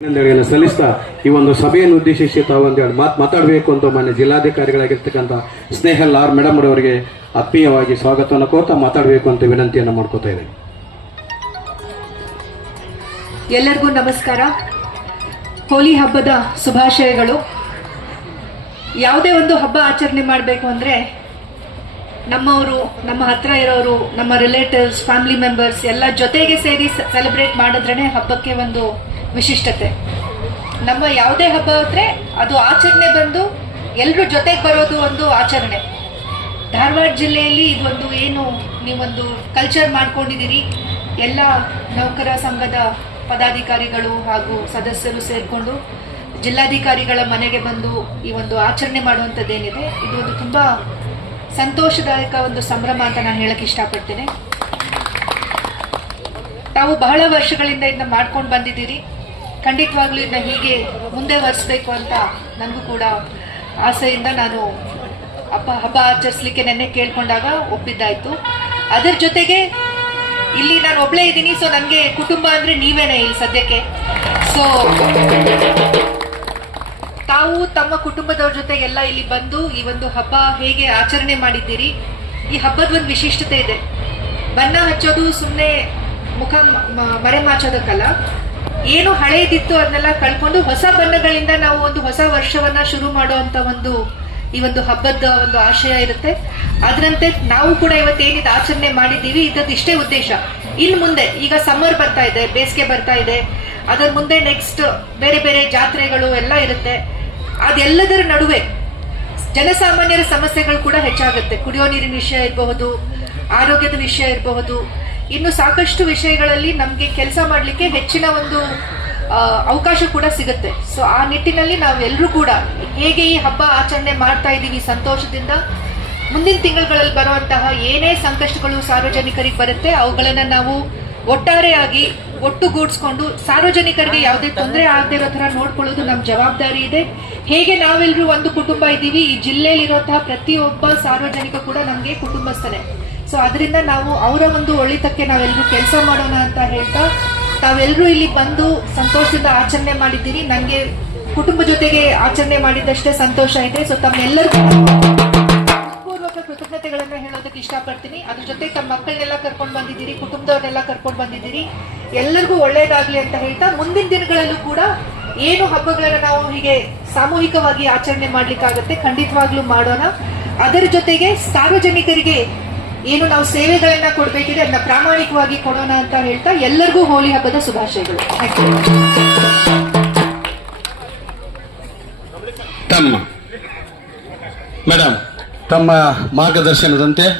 ಅಭಿನಂದನೆಯನ್ನು ಸಲ್ಲಿಸ್ತಾ ಈ ಒಂದು ಸಭೆಯನ್ನು ಉದ್ದೇಶಿಸಿ ತಾವೊಂದೆರಡು ಮಾತಾಡಬೇಕು ಅಂತ ಮಾನ್ಯ ಜಿಲ್ಲಾಧಿಕಾರಿಗಳಾಗಿರ್ತಕ್ಕಂಥ ಸ್ನೇಹಲ್ ಆರ್ ಮೇಡಮ್ ಅವರಿಗೆ ಆತ್ಮೀಯವಾಗಿ ಸ್ವಾಗತವನ್ನು ಕೋರ್ತಾ ಮಾತಾಡಬೇಕು ಅಂತ ವಿನಂತಿಯನ್ನು ಮಾಡ್ಕೋತಾ ಇದ್ದೇನೆ. ಎಲ್ಲರಿಗೂ ನಮಸ್ಕಾರ. ಹೋಲಿ ಹಬ್ಬದ ಶುಭಾಶಯಗಳು. ಯಾವುದೇ ಒಂದು ಹಬ್ಬ ಆಚರಣೆ ಮಾಡಬೇಕು ಅಂದರೆ ನಮ್ಮವರು, ನಮ್ಮ ಹತ್ರ ಇರೋರು, ನಮ್ಮ ರಿಲೇಟಿವ್ಸ್, ಫ್ಯಾಮಿಲಿ ಮೆಂಬರ್ಸ್ ಎಲ್ಲ ಜೊತೆಗೆ ಸೇರಿ ಸೆಲೆಬ್ರೇಟ್ ಮಾಡಿದ್ರೇ ಹಬ್ಬಕ್ಕೆ ಒಂದು ವಿಶಿಷ್ಟತೆ. ನಮ್ಮ ಯಾವುದೇ ಹಬ್ಬ ಅಂದರೆ ಅದು ಆಚರಣೆ ಬಂದು ಎಲ್ಲರೂ ಜೊತೆಗೆ ಬರೋದು ಒಂದು ಆಚರಣೆ. ಧಾರವಾಡ ಜಿಲ್ಲೆಯಲ್ಲಿ ಇದೊಂದು ಏನು ನೀವೊಂದು ಕಲ್ಚರ್ ಮಾಡ್ಕೊಂಡಿದ್ದೀರಿ. ಎಲ್ಲ ನೌಕರ ಸಂಘದ ಪದಾಧಿಕಾರಿಗಳು ಹಾಗೂ ಸದಸ್ಯರು ಸೇರಿಕೊಂಡು ಜಿಲ್ಲಾಧಿಕಾರಿಗಳ ಮನೆಗೆ ಬಂದು ಈ ಒಂದು ಆಚರಣೆ ಮಾಡುವಂಥದ್ದೇನಿದೆ, ಇದು ಒಂದು ತುಂಬ ಸಂತೋಷದಾಯಕ ಒಂದು ಸಂಭ್ರಮ ಅಂತ ನಾನು ಹೇಳಕ್ಕೆ ಇಷ್ಟಪಡ್ತೇನೆ. ತಾವು ಬಹಳ ವರ್ಷಗಳಿಂದ ಇದನ್ನ ಮಾಡ್ಕೊಂಡು ಬಂದಿದ್ದೀರಿ. ಖಂಡಿತವಾಗ್ಲೂ ಇದನ್ನ ಹೀಗೆ ಮುಂದೆ ವರ್ಸ್ಬೇಕು ಅಂತ ನನಗೂ ಕೂಡ ಆಸೆಯಿಂದ ನಾನು ಹಬ್ಬ ಆಚರಿಸ್ಲಿಕ್ಕೆ ನೆನ್ನೆ ಕೇಳ್ಕೊಂಡಾಗ ಒಪ್ಪಿದ್ದಾಯ್ತು. ಅದರ ಜೊತೆಗೆ ಇಲ್ಲಿ ನಾನು ಒಬ್ಳೇ ಇದ್ದೀನಿ, ಸೊ ನನಗೆ ಕುಟುಂಬ ಅಂದರೆ ನೀವೇನೇ ಇಲ್ಲಿ ಸದ್ಯಕ್ಕೆ. ಸೊ ತಾವು ತಮ್ಮ ಕುಟುಂಬದವ್ರ ಜೊತೆಗೆಲ್ಲ ಇಲ್ಲಿ ಬಂದು ಈ ಒಂದು ಹಬ್ಬ ಹೇಗೆ ಆಚರಣೆ ಮಾಡಿದ್ದೀರಿ. ಈ ಹಬ್ಬದ ಒಂದು ವಿಶಿಷ್ಟತೆ ಇದೆ. ಬಣ್ಣ ಹಚ್ಚೋದು ಸುಮ್ಮನೆ ಮುಖ ಮರೆಮಾಚೋದಕ್ಕಲ್ಲ, ಏನು ಹಳೆಯದಿತ್ತು ಅದನ್ನೆಲ್ಲ ಕಳ್ಕೊಂಡು ಹೊಸ ಬಣ್ಣಗಳಿಂದ ನಾವು ಒಂದು ಹೊಸ ವರ್ಷವನ್ನ ಶುರು ಮಾಡುವಂತ ಒಂದು ಈ ಒಂದು ಹಬ್ಬದ ಒಂದು ಆಶಯ ಇರುತ್ತೆ. ಅದರಂತೆ ನಾವು ಕೂಡ ಇವತ್ತೇನಿದು ಆಚರಣೆ ಮಾಡಿದ್ದೀವಿ, ಇದದ್ದು ಇಷ್ಟೇ ಉದ್ದೇಶ. ಇನ್ನು ಮುಂದೆ ಈಗ ಸಮ್ಮರ್ ಬರ್ತಾ ಇದೆ, ಬೇಸಿಗೆ ಬರ್ತಾ ಇದೆ, ಅದರ ಮುಂದೆ ನೆಕ್ಸ್ಟ್ ಬೇರೆ ಬೇರೆ ಜಾತ್ರೆಗಳು ಎಲ್ಲ ಇರುತ್ತೆ. ಅದೆಲ್ಲದರ ನಡುವೆ ಜನಸಾಮಾನ್ಯರ ಸಮಸ್ಯೆಗಳು ಕೂಡ ಹೆಚ್ಚಾಗುತ್ತೆ. ಕುಡಿಯೋ ನೀರಿನ ವಿಷಯ ಇರಬಹುದು, ಆರೋಗ್ಯದ ವಿಷಯ ಇರಬಹುದು, ಇನ್ನು ಸಾಕಷ್ಟು ವಿಷಯಗಳಲ್ಲಿ ನಮಗೆ ಕೆಲಸ ಮಾಡಲಿಕ್ಕೆ ಹೆಚ್ಚಿನ ಒಂದು ಅವಕಾಶ ಕೂಡ ಸಿಗುತ್ತೆ. ಸೊ ಆ ನಿಟ್ಟಿನಲ್ಲಿ ನಾವೆಲ್ಲರೂ ಕೂಡ ಹೇಗೆ ಈ ಹಬ್ಬ ಆಚರಣೆ ಮಾಡ್ತಾ ಇದ್ದೀವಿ ಸಂತೋಷದಿಂದ, ಮುಂದಿನ ತಿಂಗಳುಗಳಲ್ಲಿ ಬರುವಂತಹ ಏನೇ ಸಂಕಷ್ಟಗಳು ಸಾರ್ವಜನಿಕರಿಗೆ ಬರುತ್ತೆ ಅವುಗಳನ್ನ ನಾವು ಒಟ್ಟಾರೆಯಾಗಿ ಒಟ್ಟುಗೂಡಿಸ್ಕೊಂಡು ಸಾರ್ವಜನಿಕರಿಗೆ ಯಾವುದೇ ತೊಂದರೆ ಆಗದೆ ಇರೋ ತರ ನೋಡ್ಕೊಳ್ಳೋದು ನಮ್ಮ ಜವಾಬ್ದಾರಿ ಇದೆ. ಹೇಗೆ ನಾವೆಲ್ಲರೂ ಒಂದು ಕುಟುಂಬ ಇದ್ದೀವಿ, ಈ ಜಿಲ್ಲೆಯಲ್ಲಿರುವಂತಹ ಪ್ರತಿಯೊಬ್ಬ ಸಾರ್ವಜನಿಕ ಕೂಡ ನಮಗೆ ಕುಟುಂಬಸ್ಥನೇ. ಸೊ ಅದರಿಂದ ನಾವು ಅವರ ಒಂದು ಒಳಿತಕ್ಕೆ ನಾವೆಲ್ಲರೂ ಕೆಲಸ ಮಾಡೋಣ ಅಂತ ಹೇಳ್ತಾ ತಾವೆಲ್ಲರೂ ಇಲ್ಲಿ ಬಂದು ಸಂತೋಷದಿಂದ ಆಚರಣೆ ಮಾಡಿದ್ದೀರಿ. ನನಗೆ ಕುಟುಂಬ ಜೊತೆಗೆ ಆಚರಣೆ ಮಾಡಿದಷ್ಟೇ ಸಂತೋಷ ಇದೆ. ಸೊ ತಮ್ಮೆಲ್ಲರಿಗೂ ಪೂರ್ವಕ ಕೃತಜ್ಞತೆಗಳನ್ನ ಹೇಳೋದಕ್ಕೆ ಇಷ್ಟಪಡ್ತೀನಿ. ಅದ್ರ ಜೊತೆ ತಮ್ಮ ಮಕ್ಕಳನ್ನೆಲ್ಲ ಕರ್ಕೊಂಡು ಬಂದಿದ್ದೀರಿ, ಕುಟುಂಬದವ್ರನ್ನೆಲ್ಲ ಕರ್ಕೊಂಡು ಬಂದಿದ್ದೀರಿ. ಎಲ್ಲರಿಗೂ ಒಳ್ಳೇದಾಗ್ಲಿ ಅಂತ ಹೇಳ್ತಾ ಮುಂದಿನ ದಿನಗಳಲ್ಲೂ ಕೂಡ ಏನು ಹಬ್ಬಗಳನ್ನ ನಾವು ಹೀಗೆ ಸಾಮೂಹಿಕವಾಗಿ ಆಚರಣೆ ಮಾಡ್ಲಿಕ್ಕಾಗತ್ತೆ ಖಂಡಿತವಾಗ್ಲೂ ಮಾಡೋಣ. ಅದರ ಜೊತೆಗೆ ಸಾರ್ವಜನಿಕರಿಗೆ ಏನು ನಾವು ಸೇವೆಗಳನ್ನ ಕೊಡ್ಬೇಕಿದೆ ಅದನ್ನ ಪ್ರಾಮಾಣಿಕವಾಗಿ ಕೊಡೋಣ ಅಂತ ಹೇಳ್ತಾ ಎಲ್ಲರಿಗೂ ಹೋಲಿ ಹಬ್ಬದ ಶುಭಾಶಯಗಳು. ತಮ್ಮ ಮಾರ್ಗದರ್ಶನದಂತೆ